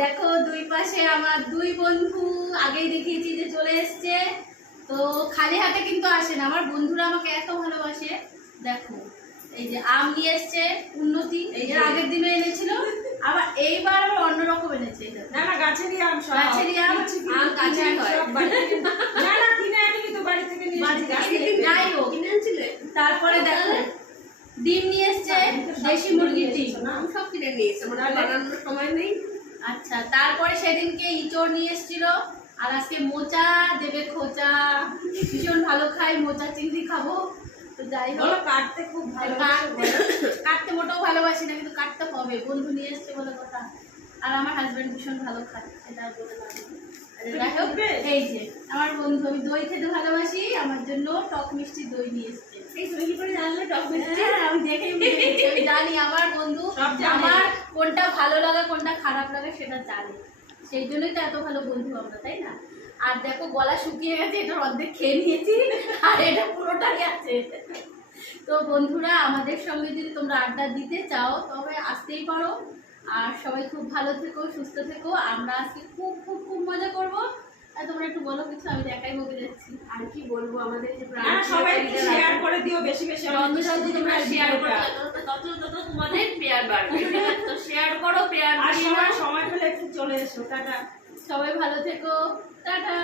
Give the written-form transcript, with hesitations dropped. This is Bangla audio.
দেখো দুই পাশে আমার দুই বন্ধু আগেই দেখিয়েছি যে চলে এসছে। তো খালি হাতে কিন্তু আসে না, আমার বন্ধুরা আমাকে এত ভালোবাসে। দেখো এই যে আম নিয়ে এসছে উন্নতি, এই যে আগের দিনে এনেছিল, আবার এইবার আবার অন্যরকম এনেছে। না না গাছেরই আম, গাছেরই আম, আম কাছেই হয়। না না কিনে আনিনি তো, বাড়ি থেকে নিয়ে এসেছি। যাই হোক, তারপরে দেখো ডিম নিয়ে এসছে, দেশি মুরগির ডিম। সব কিনে নিয়ে এসছে, মানে বানানোর সময় নেই। আচ্ছা, তারপরে সেদিনকে ইঁচড় নিয়ে এসেছিল, আর আজকে মোচা দেবে খোঁচা। ভীষণ ভালো খাই মোচা, চিংড়ি খাবো। তো যাই হোক, কাটতে খুব ভালো, কাটতে মোটেও ভালোবাসি না, কিন্তু কাটতে হবে, বন্ধু নিয়ে এসছে বলে কথা। আর আমার হাজবেন্ড ভীষণ ভালো খায়, সেটা আর বলে পারবো না। যাই হোক, এই যে আমার বন্ধু, আমি দই খেতে ভালোবাসি, আমার জন্য টক মিষ্টি দই নিয়ে এসছে। এই তুমি কি করে জানলে টক মিষ্টি? আমি দেখে জানি আমার বন্ধু আমার কোনটা ভালো লাগে কোনটা খারাপ লাগে সেটা জানে, সেই জন্যই তো এত ভালো বন্ধু আমরা, তাই না? আর দেখো গলা শুকিয়ে গেছে, এটা অর্ধেক খেয়ে নিয়েছি, আর এটা পুরোটাই আছে। তো বন্ধুরা, আমাদের সঙ্গে যদি তোমরা আড্ডা দিতে চাও তবে আসতেই পারো। আর সবাই খুব ভালো থেকো, সুস্থ থেকো। আমরা আজকে খুব খুব খুব মজা করবো। আর তোমরা একটু বলো কিছু, আমি একাই বকে যাচ্ছি। আর কি বলবো, আমাদের যে সবাই শেয়ার করে দিও, বেশি বেশি। তোমরা শেয়ার করো, তত তত তোমাদের পেয়ার বাড়বে। তো শেয়ার করো, পেয়ার আর সময় পেলে একটু চলে এসো। টাটা। সবাই ভালো থেকো, টাটা।